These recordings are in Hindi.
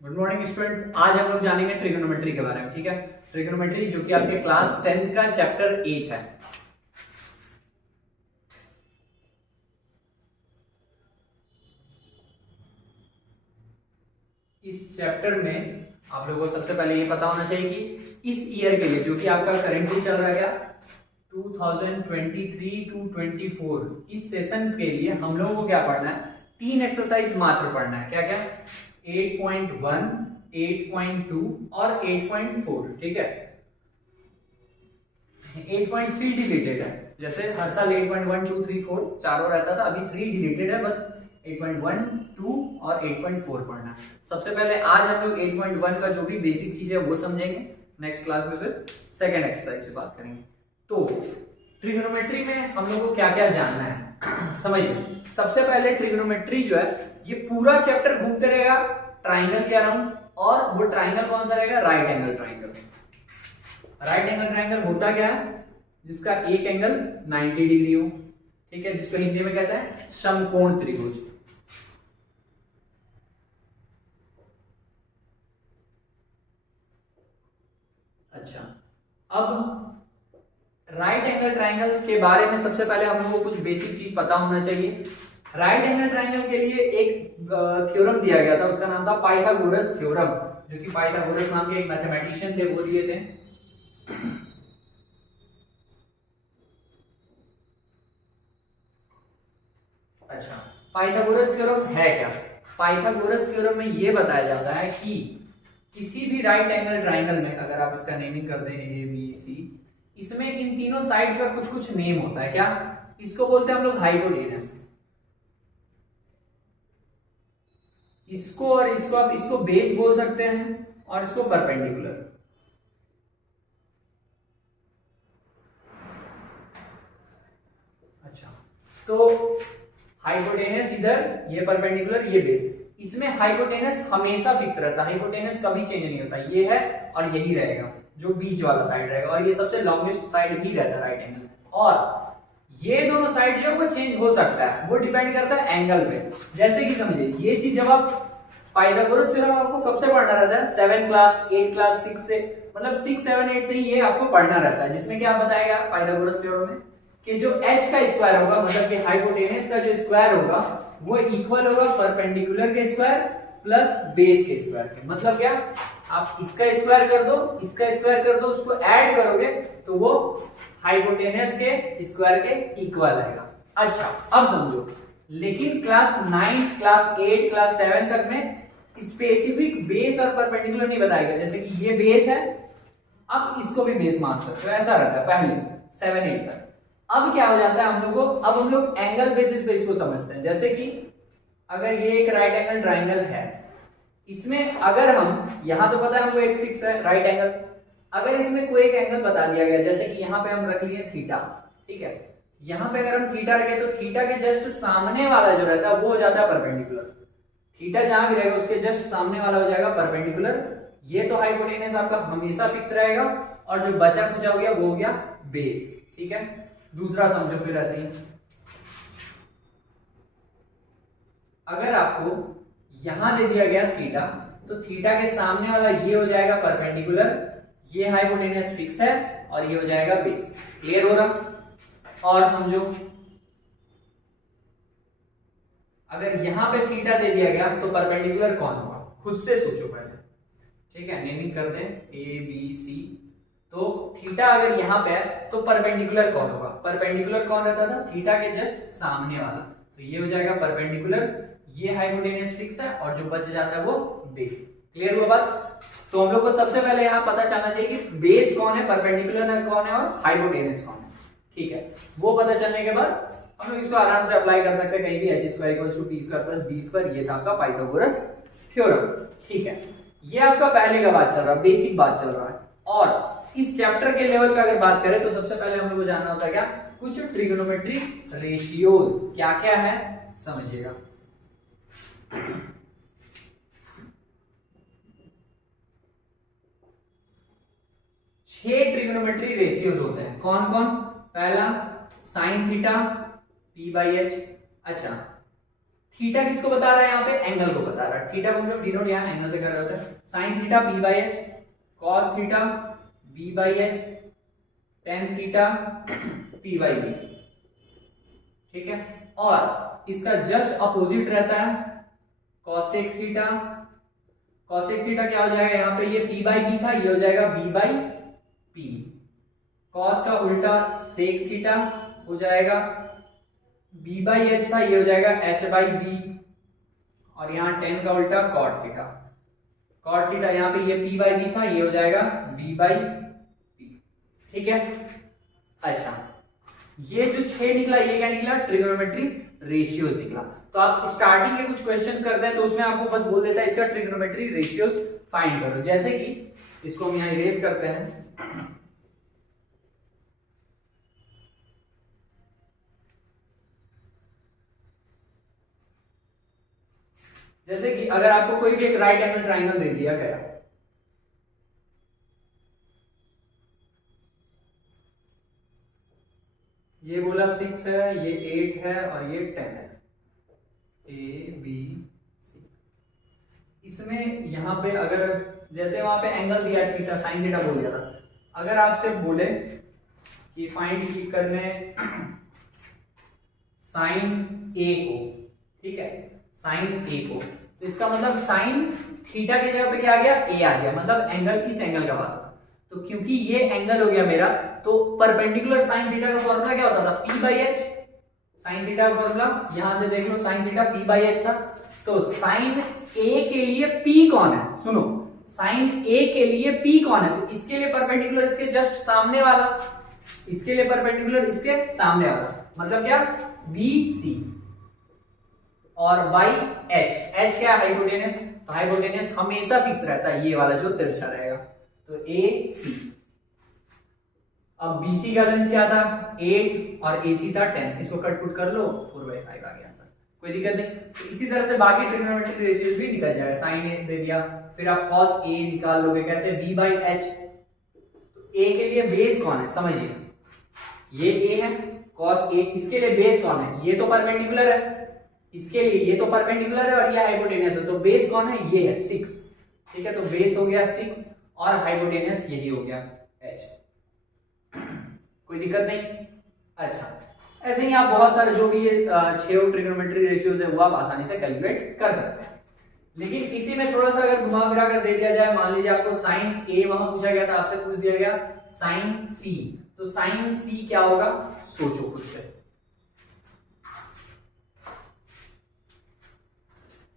Good morning students. आज हम लोग जानेंगे ट्रिग्नोमेट्री के बारे में। ठीक है, ट्रिग्नोमेट्री जो कि आपके क्लास 10th का चैप्टर 8 है। इस चैप्टर में आप लोगों को सबसे पहले ये पता होना चाहिए कि इस ईयर के लिए जो कि आपका करेंटली चल रहा है क्या 2023 टू 24, इस सेशन के लिए हम लोगों को क्या पढ़ना है, 3 एक्सरसाइज मात्र पढ़ना है। क्या क्या? 8.1, 8.2 और 8.4। ठीक है, 8.3 डिलीटेड है। जैसे हर साल 8.1, 2, 3, 4 चारों रहता था, अभी 3 डिलीटेड है, बस 8.1, 2 और 8.4 पढ़ना है। सबसे पहले आज हम लोग 8.1 का जो भी बेसिक चीज है वो समझेंगे। नेक्स्ट क्लास में फिर सेकेंड एक्सरसाइज पे बात करेंगे। तो ट्रिग्नोमेट्री में हम लोग को क्या क्या जानना है समझिए। सबसे पहले ट्रिग्नोमेट्री जो है ये पूरा चैप्टर घूमते रहेगा ट्राइंगल के अराउंड, और वो ट्राइंगल कौन सा रहेगा? Right angle triangle. Right angle triangle होता क्या है? जिसका एक एंगल 90 डिग्री हो। ठीक है, जिसको हिंदी में कहते हैं समकोण त्रिभुज। अच्छा, अब राइट एंगल ट्राइंगल के बारे में सबसे पहले हम लोगों को कुछ बेसिक चीज पता होना चाहिए। राइट एंगल ट्राइंगल के लिए एक थ्योरम दिया गया था, उसका नाम था पाइथागोरस थ्योरम, जो कि पाइथागोरस नाम के एक मैथमेटिशियन थे, वो दिए थे। अच्छा, पाइथागोरस थ्योरम है क्या? पाइथागोरस थ्योरम में यह बताया जाता है कि किसी भी राइट एंगल ट्राइंगल में, अगर आप इसका नेमिंग कर दें ए बी सी, इसमें इन तीनों साइड्स का कुछ कुछ नेम होता है। क्या? इसको बोलते हैं हम लोग हाइपोटेनस। इसको और इसको आप इसको बेस बोल सकते हैं और इसको परपेंडिकुलर। अच्छा, तो हाइपोटेनस इधर, ये परपेंडिकुलर, ये बेस। इसमें हाइपोटेनस हमेशा फिक्स रहता है, हाइपोटेनस कभी चेंज नहीं होता। ये है और यही रहेगा, जो बीच वाला साइड रहेगा, और ये सबसे लॉन्गेस्ट साइड ही रहता है राइट एंगल। और ये दोनों साइड जो है वो चेंज हो सकता है, वो डिपेंड करता है एंगल पे। जैसे कि समझिए, ये चीज जब आप पाइथागोरस थ्योरम आपको कब से पढ़ना रहता है? 7 क्लास, 8 क्लास, 6 से, मतलब 6, 7, 8 से ही ये आपको पढ़ना रहता है। जिसमें क्या बताएगा पाइथागोरस थ्योरम में कि जो h का स्क्वायर होगा, मतलब कि हाइपोटेनस का जो स्क्वायर होगा, वो इक्वल होगा परपेंडिकुलर के स्क्वायर प्लस बेस के स्क्वायर के। मतलब क्या? आप इसका स्क्वायर कर दो, इसका स्क्वायर कर दो, उसको ऐड करोगे तो वो हाइपोटेनस के स्क्वायर के इक्वल आएगा। अच्छा, अब समझो, लेकिन क्लास 9, क्लास 8, क्लास 7 तक में स्पेसिफिक बेस और परपेंडिकुलर नहीं बताएगा। जैसे कि ये बेस है, अब इसको भी बेस मान सकते हो, ऐसा रहता है पहले 7, 8 तक। अब क्या हो जाता है हम लोग को, अब हम लोग एंगल बेसिस पे इसको समझते हैं। जैसे कि अगर ये एक राइट एंगल ट्राइंगल है, इसमें अगर हम, यहां तो पता है हमको एक फिक्स है राइट एंगल, अगर इसमें कोई एक एंगल बता दिया गया, जैसे कि यहाँ पे हम रख लिए थीटा। ठीक है, यहाँ पे अगर हम थीटा रखे तो थीटा के जस्ट सामने वाला जो रहता है वो हो जाता है परपेंडिकुलर। थीटा जहां भी रहेगा उसके जस्ट सामने वाला हो जाएगा परपेंडिकुलर। ये तो हाइपोटेनस आपका हमेशा फिक्स रहेगा, और जो बचा कुचा हो गया वो हो गया बेस। ठीक है, दूसरा समझो फिर ऐसे ही, अगर आपको यहां दे दिया गया थीटा, तो थीटा के सामने वाला ये हो जाएगा परपेंडिकुलर, ये हाइपोटेनस फिक्स है, और ये हो जाएगा बेस। क्लियर हो रहा? और समझो, अगर यहां पे थीटा दे दिया गया तो परपेंडिकुलर कौन होगा? खुद से सोचो पहले। ठीक है, नेमिंग कर दें ए बी सी। तो थीटा अगर यहां पे है तो परपेंडिकुलर कौन होगा? परपेंडिकुलर कौन रहता था? थीटा के जस्ट सामने वाला, तो ये हो जाएगा परपेंडिकुलर, ये हाइपोटेनस फिक्स है, और जो बच जाता है वो बेस। क्लियर हुआ बात? तो हम लोग को सबसे पहले यहां पता चलना चाहिए कि बेस कौन है, परपेंडिकुलर कौन है, और हाइपोटेनस कौन है। ठीक है, वो पता चलने के बाद हम लोग इसको आराम से अप्लाई कर सकते हैं कहीं भी। h square equals to T square plus B square, ये था आपका पाइथागोरस थ्योरम। ठीक है, ये आपका पहले का बात चल रहा है, बेसिक बात चल रहा है। और इस चैप्टर के लेवल पे अगर बात करें तो सबसे पहले हम लोग को जानना होता है क्या, कुछ ट्रिग्नोमेट्रिक रेशियोज क्या क्या है, समझिएगा। 6 ट्रिग्नोमेट्री रेशियोज होते हैं। कौन कौन? पहला sign theta P by H. अच्छा, थीटा किसको बता रहा है, यहाँ पे एंगल को बता रहा है। थीटा को हम लोग डिनोट यहाँ एंगल से कर रहे होते हैं। Sine theta P by H, cos theta B by H, tan theta P by B, ठीक है। और इसका जस्ट अपोजिट रहता है कॉसेक थीटा। कॉसेक थीटा क्या हो जाएगा, यहाँ पे ये पी बाई बी था, ये हो जाएगा बी बाई पी। कॉस का उल्टा सेक थीटा हो जाएगा, बी बाई एच था, ये हो जाएगा एच बाई बी। और यहाँ टेन का उल्टा कॉट थीटा। कॉट थीटा यहाँ पे ये पी बाई बी था, ये हो जाएगा बी बाई पी, ठीक है। अच्छा, ये जो 6 निकला, ये क्या निकला, ट्रिग्नोमेट्री रेशियोज निकला। तो आप स्टार्टिंग के कुछ क्वेश्चन करते हैं तो उसमें आपको बस बोल देता है इसका ट्रिग्नोमेट्री रेशियोज फाइंड करो। जैसे कि इसको हम यहाँ इरेज करते हैं, जैसे कि अगर आपको कोई भी एक राइट एंगल ट्राइंगल दे दिया गया, ये बोला 6 है, ये 8 है और ये 10 है, ए बी सी। इसमें यहाँ पे अगर जैसे वहां पे एंगल दिया थीटा, साइन थीटा बोल दिया था, अगर आपसे बोले कि फाइंड की करने साइन ए को, ठीक है, साइन ए को, तो इसका मतलब साइन थीटा की जगह पे क्या आ गया, ए आ गया, मतलब एंगल इस एंगल का बात। तो क्योंकि ये एंगल हो गया मेरा, तो परपेंडिकुलर साइन थीटा का फॉर्मूला क्या होता था, P by H. Sine theta का फॉर्मूला यहां से देख लो, sine theta P by H था। तो साइन ए के लिए पी कौन है, सुनो, साइन ए के लिए पी कौन है, तो इसके लिए परपेंडिकुलर इसके जस्ट सामने वाला, इसके लिए परपेंडिकुलर इसके सामने वाला, मतलब क्या, बी सी। और बाई एच, एच क्या है, हाइपोटेनस। तो हाइपोटेनस हमेशा फिक्स रहता है, ये वाला जो तिरछा रहेगा, तो ए सी। अब BC का लेंथ क्या था, 8 और AC था 10, इसको कट पुट कर लो, 4/5 आ गया आंसर, कोई दिक्कत नहीं। तो इसी तरह से बाकी ट्रिग्नोमेट्रिक रेशियोज भी निकल जाएगा। साइन ए दे दिया, फिर आप cos A निकाल लोगे, कैसे, b बाई एच। तो A के लिए बेस कौन है, समझिए, ये A है, cos A, इसके लिए बेस कौन है, ये तो परपेंडिकुलर है, इसके लिए ये तो परपेंडिकुलर है और ये हाइपोटेनस है, तो बेस कौन है, ये है 6, ठीक है। तो बेस हो गया 6 और हाइपोटेनस यही हो गया h, कोई दिक्कत नहीं। अच्छा, ऐसे ही आप बहुत सारे जो भी ये 6 ट्रिग्नोमेट्री रेशियोज है वो आप आसानी से कैलकुलेट कर सकते हैं। लेकिन इसी में थोड़ा सा अगर घुमा फिरा कर दे दिया जाए, मान लीजिए आपको साइन ए वहां पूछा गया था, आपसे पूछ दिया गया साइन सी, तो साइन सी क्या होगा, सोचो खुद से।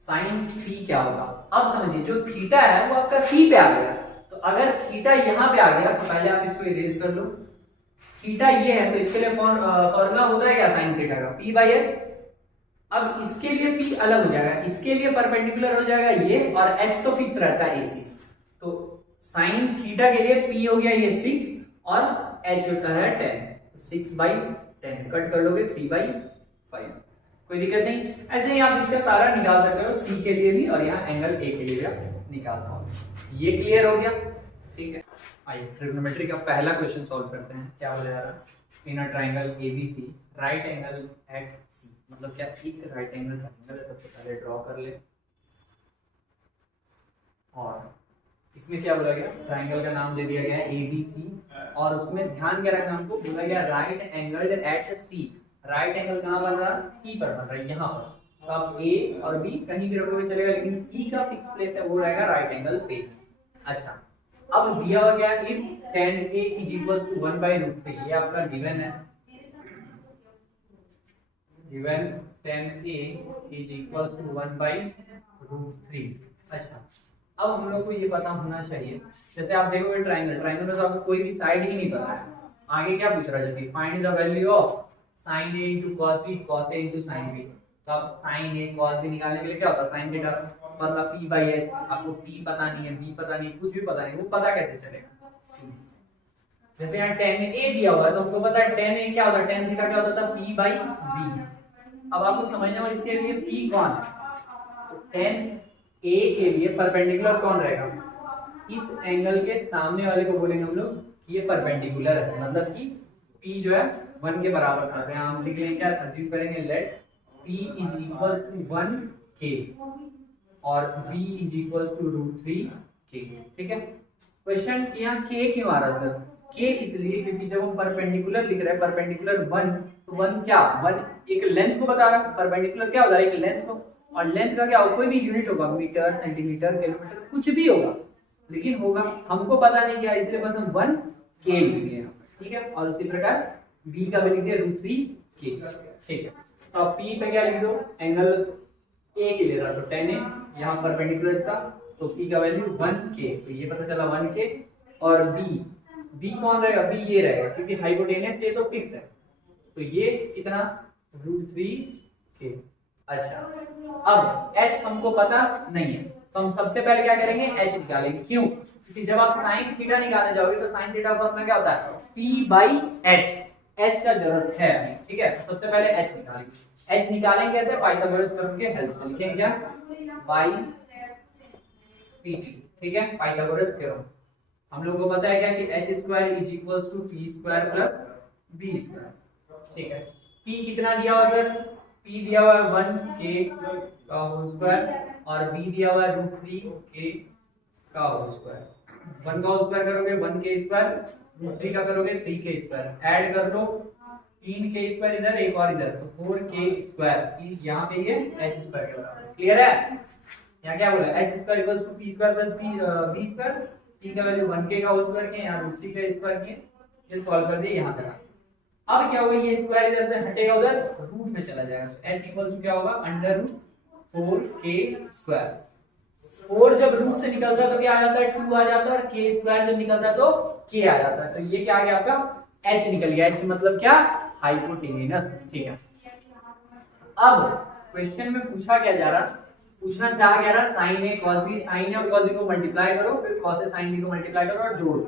साइन सी क्या होगा, अब समझिए, जो थीटा है वो आपका सी पे आ गया, तो अगर थीटा यहां पे आ गया तो पहले आप इसको इरेज कर लो। थीटा ये है, तो इसके लिए फॉर्मूला होता है क्या, साइन थीटा का पी बाई एच। अब इसके लिए पी अलग हो जाएगा, इसके लिए परपेंडिकुलर हो जाएगा ये, और एच तो फिक्स रहता है एसी। तो साइन थीटा के लिए पी हो गया ये 6 और एच होता है 10, 6/10 कट कर लोगे 3/5, कोई दिक्कत नहीं। ऐसे ही आप इसका सारा निकाल सकते हो, सी के लिए भी और यहाँ एंगल ए के लिए भी आप निकाल पाओगे। ये क्लियर हो गया, ठीक है। आइए ट्रिग्नोमेट्री का पहला क्वेश्चन सॉल्व करते हैं। क्या बोला जा रहा है, in a triangle ABC right angle at C, मतलब क्या, एक राइट एंगल ट्राइंगल है, सबसे पहले ड्रॉ कर ले। और इसमें क्या बोला गया, ट्राइंगल का नाम दे दिया गया है एबीसी, और उसमें ध्यान क्या रखना हमको, बोला गया right angle at C. Right angle कहाँ बन रहा है, सी पर बन रहा है, यहाँ पर। तो आप ए और बी कहीं भी रखोगे चलेगा, लेकिन सी का फिक्स प्लेस है वो रहेगा राइट एंगल पे। अच्छा, अब दिया हुआ क्या, if tan A is equals to 1/√3, ये आपका गिवन है, given tan A is equals to 1/√3। अच्छा, अब हम लोग को ये पता होना चाहिए, जैसे आप देखोगे ट्राइंगल, ट्राइंगल में तो आपको कोई भी साइड ही नहीं पता है। आगे क्या पूछ रहा है, जल्दी find the value of sin A into cos B, cos A into sin B। तो आप sin A cos B निकालने के लिए क्या होता है, sin थीटा मतलब p बाई एच। आपको p पता नहीं है, b पता नहीं, कुछ भी पता नहीं, वो पता कैसे चलेगा। जैसे यहाँ tan A दिया हुआ है तो हमको पता है tan A क्या होता है, tan थीटा क्या होता था, p बाई b। अब आपको समझना होगा इसके लिए p कौन है, तो tan A के लिए परपेंडिकुलर कौन रहेगा, इस एंगल के सामने वाले को बोलेंगे हम लोग ये परपेंडिकुलर है, मतलब कि p जो है 1 के बराबर था। यहाँ हम लिख लेंगे क्या, अज्यूम करेंगे let P is equal to 1k और B is equal to √3k। ठीक है, क्वेश्चन किया k क्यों आ रहा सर? k इसलिए क्योंकि जब हम परपेंडिकुलर लिख रहे हैं, परपेंडिकुलर 1, तो 1 क्या 1 एक लेंथ को बता रहा है, परपेंडिकुलर क्या होता है? एक लेंथ को, और लेंथ का क्या होगा? कोई भी यूनिट होगा, मीटर, सेंटीमीटर, किलोमीटर, कुछ भी होगा, लेकिन होगा, हमको पता नहीं क्या, इसलिए बस हम 1k लिख दिए। ठीक है, और उसी प्रकार b का वैल्यू है √3k। ठीक है, तो अब p पे क्या लिख दो? एंगल a के लिए था तो tan a, यहाँ परपेंडिकुलर इसका, तो p का वैल्यू 1k, तो ये पता चला 1k। और b कौन रहेगा? b ये रहेगा, क्योंकि हाइपोटेनस ये तो फिक्स है, तो ये कितना? √3k। अच्छा, अब h हमको पता नहीं है, तो हम सबसे पहले क्या करेंगे? h निकालेंगे। क्यों? क्योंकि जब आप sin थीटा निकालने जाओगे तो sin थीटा फॉर्मूला क्या होता है? p/h, h का जरूरत है अभी। ठीक है, तो सबसे पहले h निकालेंगे। h निकालेंगे कैसे? पाइथागोरस थ्योरम के हेल्प से। लिखेंगे क्या? By pt। ठीक है, पाइथागोरस थ्योरम हम लोगों को पता है क्या कि h² is equals to p² plus b²। ठीक है, p कितना दिया हुआ सर? p दिया हुआ है 1k का होल स्क्वायर और b दिया हुआ है √3k का होल स्क्वायर। 1 का होल स्क्वायर करोगे 1k², √3 का करोगे 3k², ऐड कर दो 3k² इधर, एक और इधर, तो 4k²। यहाँ पे ये h² के बराबर। क्लियर है? यहाँ क्या बोला? h² equals to p² plus b²। p का वैल्यू 1k का होल स्क्वायर किया, यहाँ √3k² किया, ये सॉल्व कर दिए यहाँ तक। अब क्या होगा? ये स्क्वायर इधर से हटेगा, उधर रूट में चला जाएगा, तो h इक्वल्स टू क्या होगा? √4k²। 4 जब रूट से निकलता है तो क्या आ जाता है? 2 आ जाता है, और k² जब निकलता है तो k आ जाता है, तो ये क्या आ गया आपका? h निकल गया। h मतलब क्या? हाइपोटेनस। ठीक है, अब क्वेश्चन में पूछा क्या जा रहा? पूछना चाहा गया रहा sin a cos b, sin a और cos b को मल्टीप्लाई करो, फिर cos a sin b को मल्टीप्लाई करो और जोड़ो।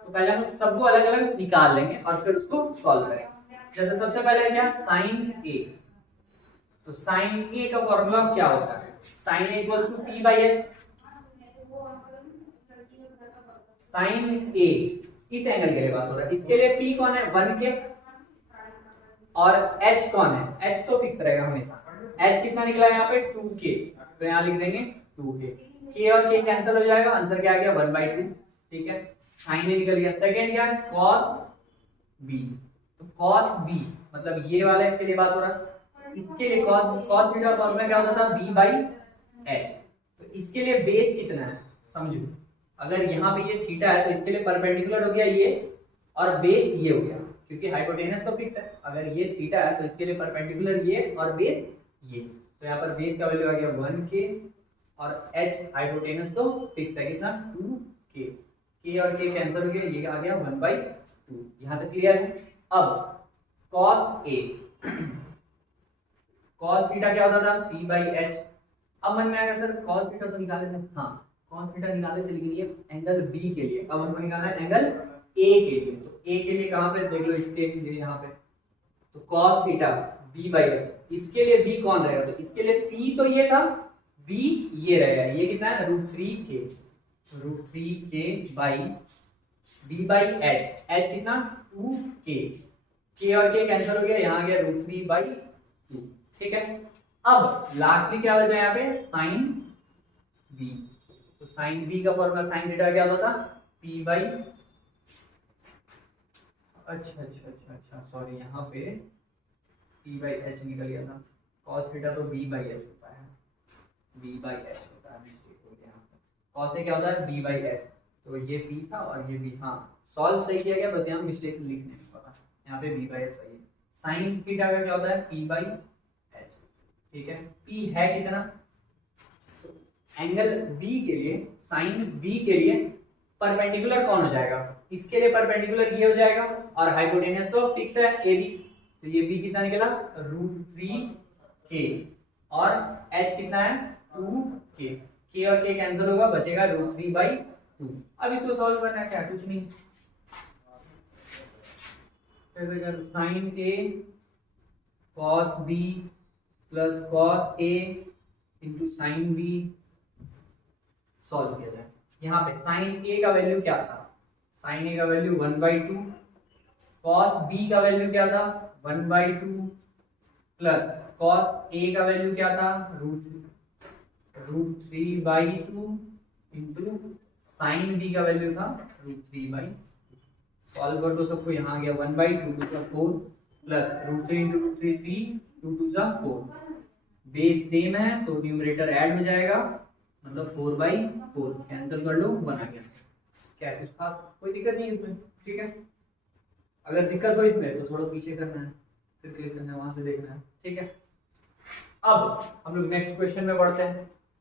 तो पहले हम सबको अलग अलग निकाल लेंगे और फिर उसको सॉल्व करेंगे। जैसे सबसे पहले क्या? sin a, तो sin a का फॉर्मूला क्या होता है? sin a equals to p/h। sin a इस एंगल के लिए बात हो रहा है, इसके लिए p कौन है? 1k, और h कौन है? h तो फिक्स रहेगा हमेशा। h कितना निकला यहाँ पे? 2k, तो यहाँ लिख देंगे 2k। k और k कैंसिल हो जाएगा, आंसर क्या आ गया? 1/2। ठीक है, sin a निकल गया। सेकंड क्या? cos b, तो cos b मतलब ये वाले के लिए बात हो रहा है, इसके लिए cos b का फॉर्मूला क्या होता था? b/h। तो इसके लिए बेस कितना है समझो, अगर यहाँ पे ये थीटा है तो इसके लिए परपेंडिकुलर हो गया ये, और बेस ये हो गया, क्योंकि हाइपोटेनस तो फिक्स है। अगर ये थीटा है तो इसके लिए परपेंडिकुलर ये और बेस ये, तो यहाँ पर बेस का वैल्यू आ गया 1k, और h हाइपोटेनस तो फिक्स है, कितना? 2k। k और k कैंसिल हो गया, ये आ गया 1/2। यहाँ तक क्लियर है? अब cos a, cos थीटा क्या होता था? p/h। अब मन में आएगा सर cos थीटा तो निकाले थे, हाँ cos थीटा निकाले थे, लेकिन ये एंगल b के लिए, अब हमको निकालना है एंगल a के लिए। तो a के लिए कहाँ पे देख लो, इसके लिए यहाँ पे, तो cos थीटा b/h, इसके लिए b कौन रहेगा? तो इसके लिए p तो ये था, b ये रहेगा, ये कितना है? √3k, √3k by b/h, h कितना? 2k, k और k कैंसिल हो गया, यहाँ गया √3/2। ठीक है, अब लास्टली क्या बचा यहाँ पे? sin b, तो sin b का फॉर्मूला sin थीटा क्या होता था? p/, अच्छा सॉरी, यहाँ पे p/h निकल गया था, cos थीटा तो b/h होता है, b/h होता है, मिस्टेक हो गया यहाँ पे। cos से क्या होता है? b/h, तो ये p था और ये b, हाँ सॉल्व सही किया गया, बस यहाँ मिस्टेक लिखने में पता, यहाँ पे b/h सही है। sin थीटा का क्या होता है? p/h। ठीक है, p है कितना? तो एंगल b के लिए, sin b के लिए परपेंडिकुलर कौन हो जाएगा? इसके लिए परपेंडिकुलर ये हो जाएगा, और हाइपोटेनस तो फिक्स है ab, तो ये b कितना निकला? √3k, और h कितना है? 2k, k और k कैंसिल होगा, बचेगा √3/2। अब इसको सॉल्व करना है, क्या? कुछ नहीं, sin a cos b plus cos a into sin b solve किया जाए। यहाँ पे sin a का वैल्यू क्या था? sin a का वैल्यू 1/2, cos b का वैल्यू क्या था? 1/2 प्लस कॉस ए का वैल्यू क्या था, √3/2 इंटू साइन बी का वैल्यू था √3/2। सॉल्व कर दो सबको, यहाँ आ गया 1/2 2 का 4 प्लस √3 इंटू √3 3 2 2 जा 4। बेस सेम है तो न्यूमरेटर ऐड हो जाएगा, मतलब 4/4 कैंसिल कर लो, 1 आ गया। क्या है कुछ खास, कोई दिक्कत नहीं इसमें, ठीक है। अगर दिक्कत हो इसमें तो थोड़ा पीछे करना है, फिर क्लिक करना है, वहां से देखना है, ठीक है। अब हम लोग नेक्स्ट क्वेश्चन में बढ़ते हैं।